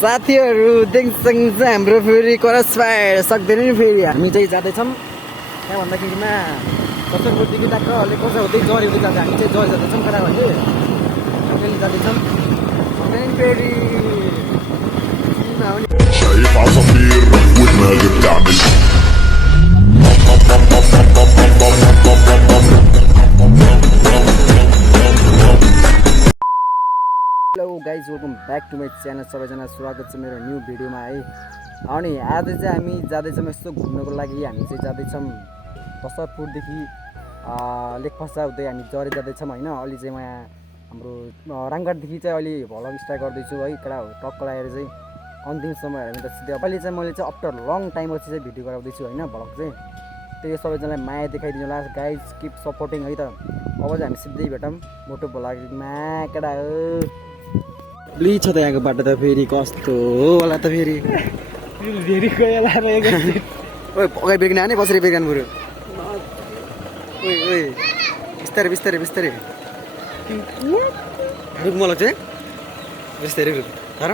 साथीहरू देख्छन् चाहिँ हाम्रो फेरि क्रस फायर सक्दैन नि फेरि हामी चाहिँ जाँदैछौँ त्यहाँ भन्दाखेरिमा कसरपुरदेखि टक्क अलि कसो हुँदै जरी हुँदै जाँदा हामी चाहिँ जरी जाँदैछौँ कता भन्दै अहिले जाँदैछौँ सक्दैन फेरि شايف عصافير ودماغي بتعمل hello guys welcome back to my channel सबैजना स्वागत छ मेरो न्यू भिडियोमा है। अनि आज चाहिँ हामी जाँदैछौँ यस्तो घुम्नको लागि हामी चाहिँ जाँदैछौँ कसरपुरदेखि लेखफसा हुँदै हामी जरी जाँदैछौँ होइन। अलि चाहिँ म यहाँ हाम्रो राङघाटदेखि चाहिँ अलि भ्लग स्टार्ट गर्दैछु है। कडा टक्क लगाएर चाहिँ अन्तिमसम्म हेर्नु त सिधै अहिले चाहिँ मैले चाहिँ आफ्टर लङ टाइम पछि चाहिँ भिडियो गराउँदैछु होइन भ्लग चाहिँ। त्यही सबैजनालाई माया देखाइदिनु होला गाइज, किप सपोर्टिङ है त। अब चाहिँ हामी सिधै भेटौँ मोटो भ्लगमा कडा हो। ब्ली छ त यहाँको बाटो त फेरि कस्तो होला त फेरि अगाडि ब्रेक नहाने बसेर ब्रेक हान्नु पऱ्यो। ओइ ओइ बिस्तारै बिस्तारै बिस्तारै रुख मलाई चाहिँ बिस्तारै रुख तर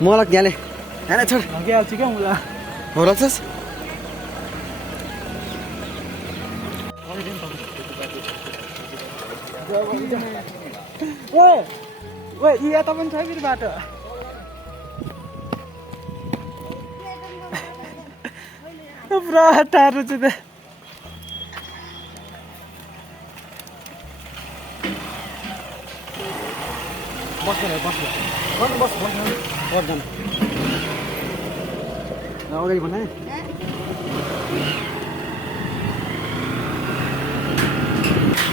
मलाई त्यहाँले होइन छोड क्या मुला हो लाग्छस् ओ यहाँ पनि छ फेरि बाटो पुरा टाढो छ त। अगाडि भन्ने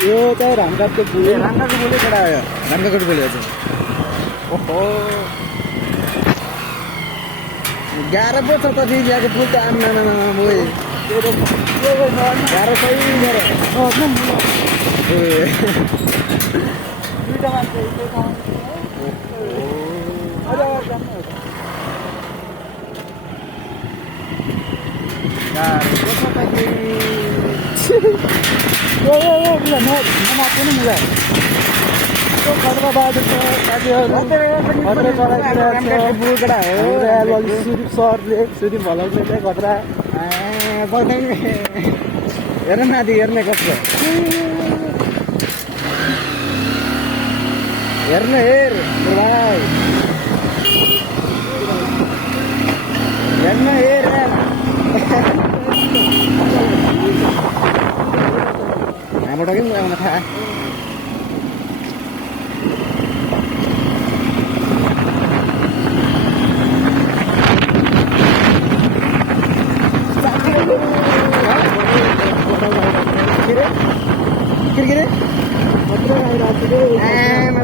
यो चाहिँ रामघाटको पुल रामघाटको बोले केटा आयो रामघाटको बोले चाहिँ ओहो गाह्रो पो छ त दिदी यहाँको पुल त आम्मा गाह्रो सही दुईटा मान्छे खतरा बाटो छ सुदीप सरले सुदीप भलकले चाहिँ खतरा हेर नाति हेर्ने कस्तो हेर्नु हेर भाइ हेर्नु हेर हाम्रो टकै आउन थाहा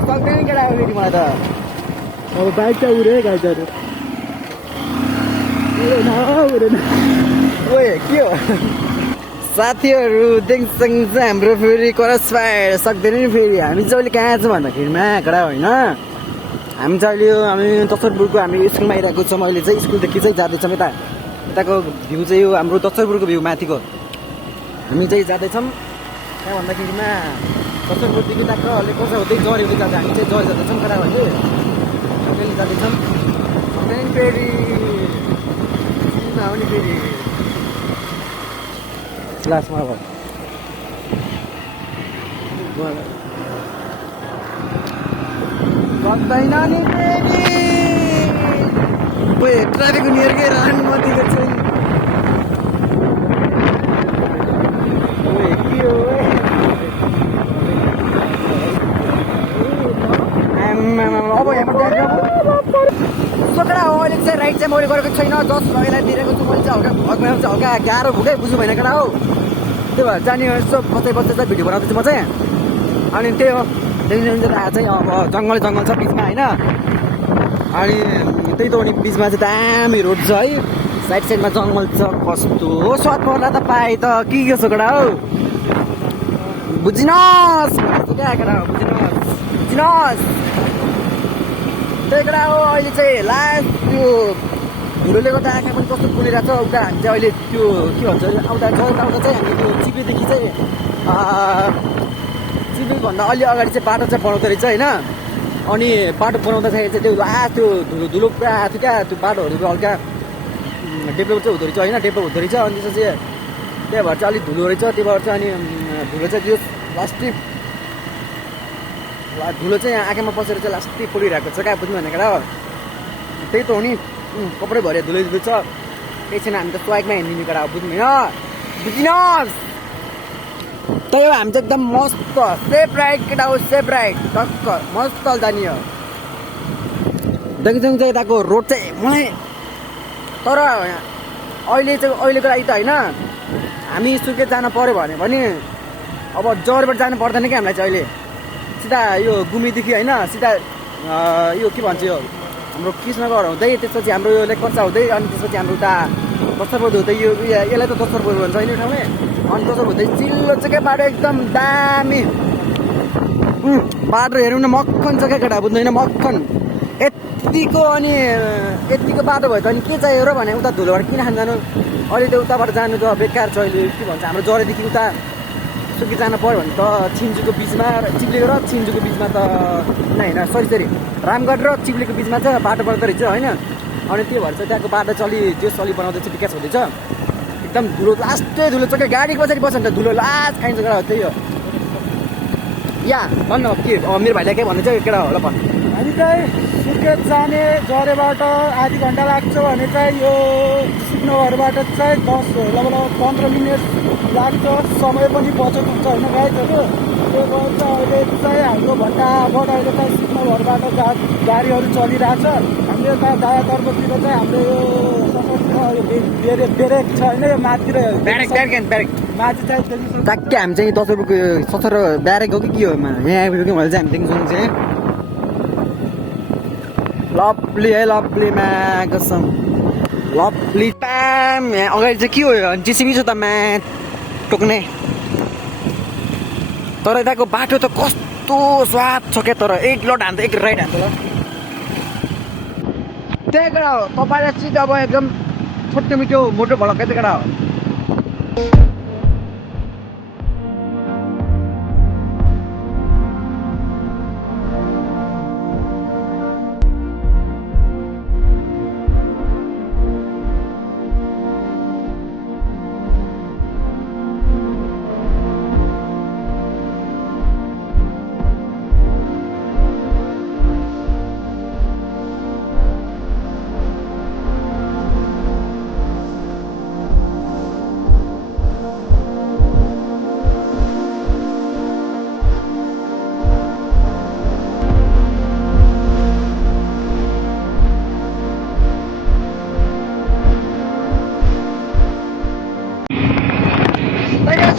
सक्दैन केटा हो फेरि मलाई त अब बाइक चाहिँ उडे गाइजहरू ओए के हो साथीहरू देख्छन् चाहिँ हाम्रो फेरि क्रस फायर सक्दैन नि फेरि हामी चाहिँ अहिले कहाँ छौँ भन्दाखेरिमा कडा होइन हामी चाहिँ अहिले हामी दशरपुरको हामी स्कुलमा आइरहेको छौँ। अहिले चाहिँ स्कुलदेखि चाहिँ जाँदैछौँ यताको भ्यू चाहिँ यो हाम्रो दशरपुरको भ्यू माथिको हामी चाहिँ जाँदैछौँ त्यहाँ भन्दाखेरिमा दशरपुरदेखि टक्क अलि कसो हुँदै जरी हुँदै जाँदा हामी चाहिँ जरी जाँदैछौँ कडा भन्दै अहिले जाँदैछौँ सक्दैन फेरि आउने फेरि क्लासमा अब सक्दैन नि फेरि ओए ट्राफिकको नियरकै रहनु मतिको छैन के हो अब सोकडा हो अहिले चाहिँ राइट चाहिँ मैले गरेको छैन जस्ट यसलाई दिइरहेको छु मैले चाहिँ हल्का हल्का गाह्रो भुकै बुझ्नु भएन केटा हो। त्यही भएर जाने यसो बच्चै बच्चै चाहिँ भिडियो बनाउँदैछु म चाहिँ। अनि त्यही हो देखिन्छ चाहिँ अब जङ्गल छ बिचमा होइन। अनि त्यही त अनि बिचमा चाहिँ दामी रोड छ है साइड साइडमा जङ्गल छ कस्तो स्वाद पर्ला त पाएँ त के छ केटा हो बुझिनुहोस् क्या केटा हो बुझिनुहोस् त्यही केटा हो। अहिले चाहिँ लास्ट त्यो हिरोले गर्दा आँखा पनि कस्तो फुलिरहेको छ उता हामी चाहिँ अहिले त्यो के भन्छ आउँदा चाहिँ हामी त्यो चिपीदेखि चाहिँ चिपीभन्दा अलि अगाडि चाहिँ बाटो चाहिँ बनाउँदो रहेछ होइन। अनि बाटो बनाउँदाखेरि चाहिँ त्यो त्यो धुलो पुरा थियो क्या त्यो बाटोहरू हल्का डेभलप चाहिँ हुँदो रहेछ होइन डेभलप हुँदो रहेछ अनि त्यसपछि त्यही भएर चाहिँ अलिक धुलो रहेछ त्यही भएर चाहिँ अनि धुलो चाहिँ त्यो लास्टिक धुलो चाहिँ आँखामा पसेर चाहिँ लास्टिक पोलिरहेको छ क्या बुझ्नु भनेको र त्यही त हो नि कपडै भरे धुलो छ केही छैन हामी त स्वाइकमा हिँड्ने केटा हो बुझ्नु होइन बुझिनुहोस् त्यही हो हामी चाहिँ एकदम मस्त सेफ राइड केटा हो सेफ राइड टक्क मस्त जाने हो दाङजोङ चाहिँ यताको रोड चाहिँ मलाई तर अहिलेको लागि त होइन हामी सुर्खेत जानु पऱ्यो भने अब जरबाट जानु पर्दैन क्या हामीलाई चाहिँ अहिले सिधा यो गुमीदेखि होइन सिधा यो के भन्छ यो हाम्रो कृष्णगढ हुँदै त्यसपछि हाम्रो यो लेखपर्सा हुँदै अनि त्यसपछि हाम्रो उता दशरपुर हुँदै यो यसलाई त दशरपुर भन्छ होइन ठाउँले अनि दशरपुर हुँदै चिल्लो छ क्या बाटो एकदम दामी बाटो हेरौँ न मक्खन छ क्या केटा बुझ्दैन मक्खन यतिको अनि यतिको बाटो भयो त अनि के चाहियो र भने उता धुलोबाट किन खान जानु अहिले त उताबाट जानु त बेकार छ अहिले के भन्छ हाम्रो जरेदेखि उता सुर्खेत जानु पऱ्यो भने त छिन्जुको बिचमा चिप्लेको र छिन्जुको बिचमा त होइन सरी रामगढ र चिप्लेको बिचमा चाहिँ बाटो बन्द रहेछ होइन अनि त्यो भएर चाहिँ त्यहाँको बाटो चली बनाउँदैछ विकास हुँदैछ एकदम धुलो लास्टै धुलो छ क्या गाडीको पछाडि बस्यो भने त धुलो लास्ट खाइन्छ केटा हो त्यही हो या भन्नु के मेरो भाइलाई के भन्दैछ केटा होला भन्नु हामी चाहिँ सुर्खेत जाने जरेबाट आधी घन्टा लाग्छ भने चाहिँ यो सिक्नगरबाट चाहिँ 15 मिनट लाग्छ समय पनि बचत हुन्छ होइन गाइजहरू त्यो भएर चाहिँ अहिले चाहिँ हाम्रो भट्टाबाट अहिले चाहिँ सिक्नगरबाट गाडीहरू चलिरहेछ हाम्रो यता दायाँ तर्फतिर चाहिँ हाम्रो यो ब्रेक छ होइन यो माथितिर माथि चाहिँ ट्याक्कै हामी चाहिँ 10 रुपियाँको 17 ब्यारेक हो कि के हो यहाँ आइपुग्यो कि मैले चाहिँ हामी देखिन्छौँ चाहिँ लभली है लभलीमा कसम लभली प्याम यहाँ अगाडि चाहिँ के हो जेसिबी छ त टोक्ने तर यताको बाटो त कस्तो स्वाद छ क्या तर एक लट हान्छ एक राइट हान्छ ल त्यही केटा हो तपाईँलाई चाहिँ अब एकदम छोटो मिठो मोटो भलक्कै चाहिँ केटा हो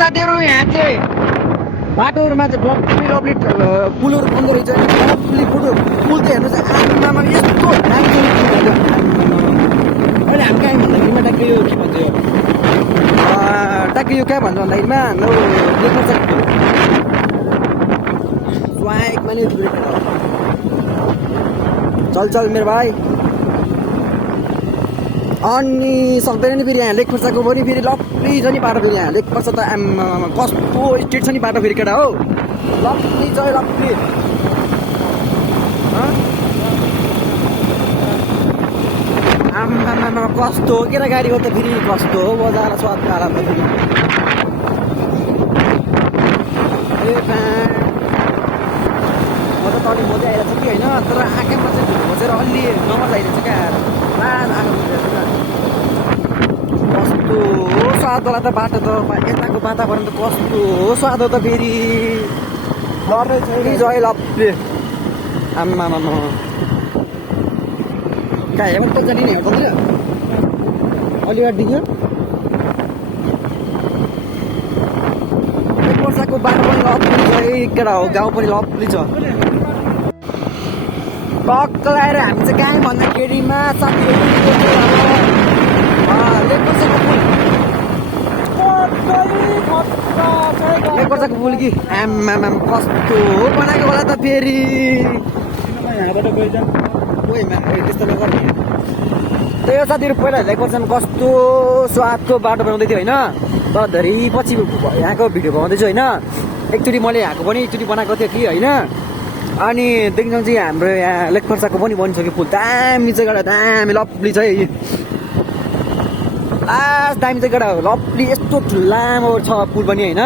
साथीहरू यहाँ चाहिँ बाटोहरूमा चाहिँ लभली पुलहरू बन्दो रहेछ लभली पुल चाहिँ हेर्नु चाहिँ आमामा यस्तो अहिले हामी कहाँ भन्दाखेरिमा ट्याक्कै यो के भन्छ यो ट्याक्कै यो कहाँ भन्छ भन्दाखेरिमा हाम्रो देख्न सक्यो स्वाइकमा नै चल मेरो भाइ अनि सक्दैन नि फेरि यहाँ लेक पर्साको पनि फेरि लप्ली छ नि बाटो फेरि यहाँ लेक पर्सा त कस्तो स्ट्रिट छ नि बाटो फेरि केटा हो लप्ली छ लप्ली आम्मामा कस्तो हो केटा गाडीको त फेरि कस्तो हो बजार स्वाद आराम त फेरि म त तल मजा आइरहेको छ कि होइन तर आँखामा चाहिँ धुलो बसेर अलि नमजा आइरहेको छ क्या कस्तो स्वाद होला त बाटो त यताको वातावरण त कस्तो स्वाद हो त फेरि जय लप्ले आम्मामा कहाँ हेर्नु त जाने नि हेर्दैन अलिकति दियो वर्षाको बाटो पनि लप्ली छ एकटा हो गाउँ पनि लप्ली छ टक्क लगाएर हामी चाहिँ कहीँ भन्दाखेरिमा साथीहरू लेकपर्साको पुल कि आम्मामा कस्तो बनाएको होला त फेरि त्यस्तो नगर्ने त्यही हो साथीहरू पहिला लेकपर्सामा कस्तो स्वादको बाटो बनाउँदै थियो होइन तर धेरै पछि यहाँको भिडियो बनाउँदैछु होइन एकचोटि मैले यहाँको पनि एकचोटि बनाएको थिएँ कि होइन अनि देख्छौँ चाहिँ हाम्रो यहाँ लेक खोर्साको पनि बनिसक्यो पुल दामी चाहिँ एउटा दामी लप्ली छ है लास्ट दामी चाहिँ एउटा लप्ली यस्तो ठुलामा छ पुल पनि होइन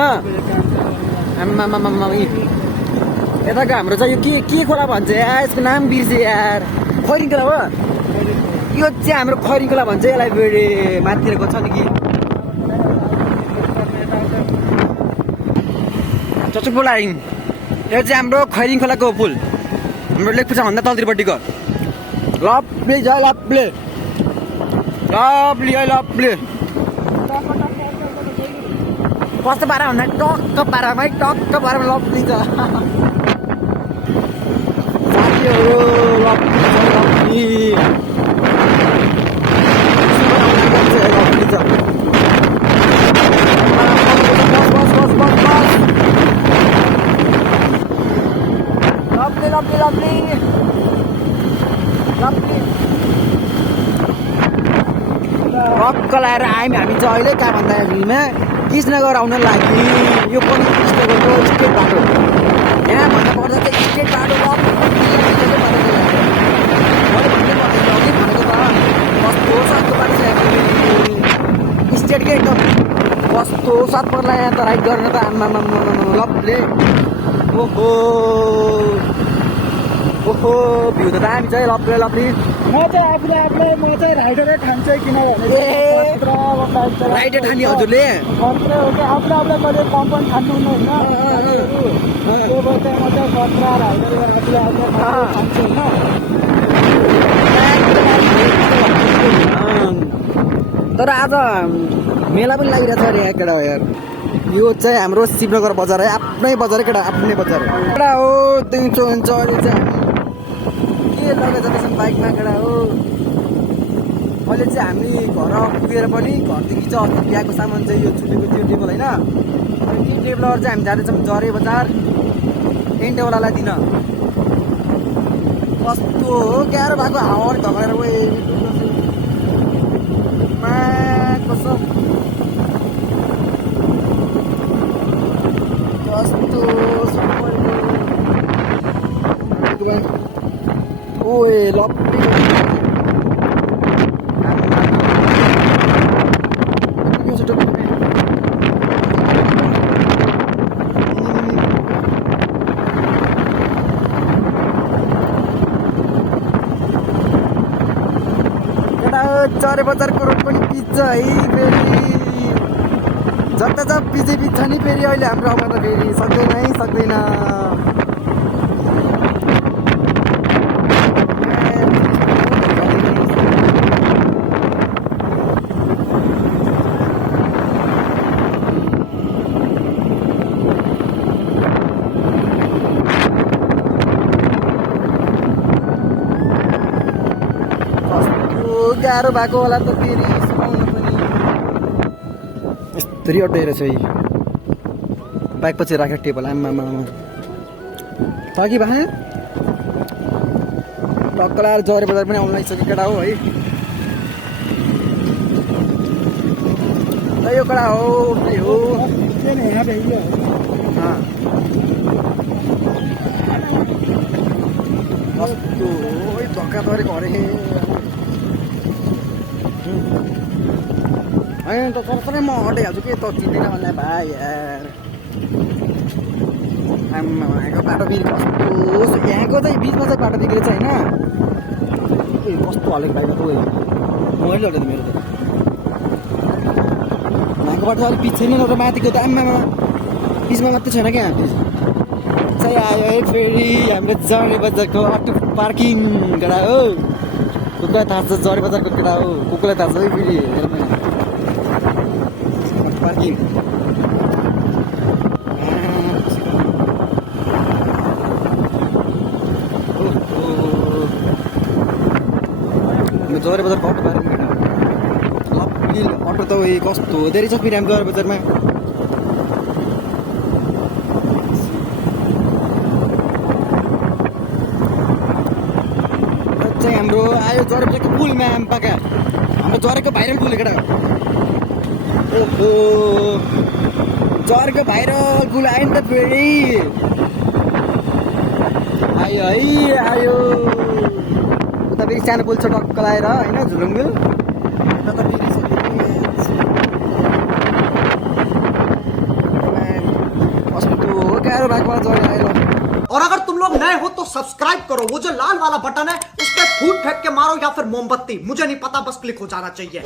आम्मामामा यताको हाम्रो चाहिँ यो के खोला भन्छ यार यसको नाम बिर्से यार खैरिङ खोला हो यो चाहिँ हाम्रो खैरिङ खोला भन्छ यसलाई फेरि माथितिरको छ नि कि चचुक लाइन यो चाहिँ हाम्रो खैरिङ खोलाको पुल हाम्रो लेकपुचा भन्दा तलतिरपट्टिको लप्ली छ लप्ली लप्ली है लप्ली कस्तो पारा भन्दा टक्क पारामै टक्क पारामा लप्ली छ साथीहरू लप्ली छ लप्ली लप्ली छ lovely, lovely, lovely. रक्क लाएर आयौँ हामी चाहिँ अहिले कहाँ भन्दाखेरिमा कृष्णनगर आउन लागि यो पनि कृष्णनगरको स्टेट बाटो यहाँ भन्दा पर्दा चाहिँ स्टेट बाटो स्टेटकै एकदम कस्तो सात पर्ला यहाँ त राइड गर्न त आम्मा लप्ले ओहो ओहो भ्यू त दामी छ है लप्ले लप्ली म चाहिँ आफूलाई म चाहिँ राइडरै ठान्छु किनभने राइडर ठान्ने हजुरले खतरा हो कि आफूलाई कहिले कम पनि ठान्नु होइन त्यो भएर चाहिँ म चाहिँ खतरा राइडर गरेर आफूलाई ठान्छु होइन तर आज मेला पनि लागिरहेछ अरे यहाँ केटा हो यार यो चाहिँ हाम्रो शिवनगर बजार है आफ्नै बजार केटा आफ्नै बजार केटा हो दिउँसो हुन्छ अहिले चाहिँ के लगेर जाँदैछौँ बाइकमा केटा हो अहिले चाहिँ हामी घर पुगेर पनि घरदेखि चाहिँ अस्ति बिहाको सामान चाहिँ यो छुटेको त्यो टेबल होइन त्यो टेबलहरू चाहिँ हामी जाँदैछौँ जरे बजार एन्टेवालालाई दिन कस्तो हो गाह्रो भएको हावा धगाएर कस्तो कस्तो ओए लप्पी चरे बजारको रोड पनि पिच्छ है फेरि जता जहाँ पिचे पिच्छ नि फेरि अहिले हाम्रो ठाउँमा त फेरि सक्दैन है सक्दैन गाह्रो भएको होला त फेरि सुनाउनु पनि यस्तरी अड्डाइ रहेछ है बाइक पछि राखेर टेबल आम्मामा कि भए टक्क लाएर जरे बजार पनि आउनु लागिसक्यो केटा हो है यो कडा हो उठ्दै हो कस्तो धक्का तरेको अरे होइन त कसरी म हटाइहाल्छु के त चिन्दैन भन्दा भाइ यार यहाँको बाटो फेरि कस्तो यहाँको चाहिँ बिचमा चाहिँ बाटो बिग्रेछ होइन ए कस्तो हलेको भाइ बाटो मैले हटाउँदै मेरो त यहाँको बाटो अलिक पछि नै नत्र माथिको त आम्मामा बिचमा मात्रै छैन क्या चाहिँ आयो है फेरि हाम्रो जरे बजारको अटो पार्किङ केटा हो कुकुलाई थाहा छ जरे बजारको केटा हो कुकुलाई थाहा छ है फेरि हेर मैले पार्किङ जरे बजारको अटो पार्किङ केटा लप्ली अटो त उयो कस्तो धेरै छ फेरि हामी जरे बजारमा हाम्रो आयो जरेको पुलमा पाका हाम्रो जरेको भाइरल पुल केटा ओहो जरेको भाइरल पुल आयो नि त फेरि आयो है आयो उता फेरि सानो पुल छ टक्क लगाएर होइन झुलुङ्गुल कस्तो गाह्रो भएको जग्गा आयो और अगर तुम लोग नए हो तो सब्सक्राइब करो, वो जो लाल वाला बटन है उस पर फूट फेंक के मारो या फिर मोमबत्ती, मुझे नहीं पता, बस क्लिक हो जाना चाहिए।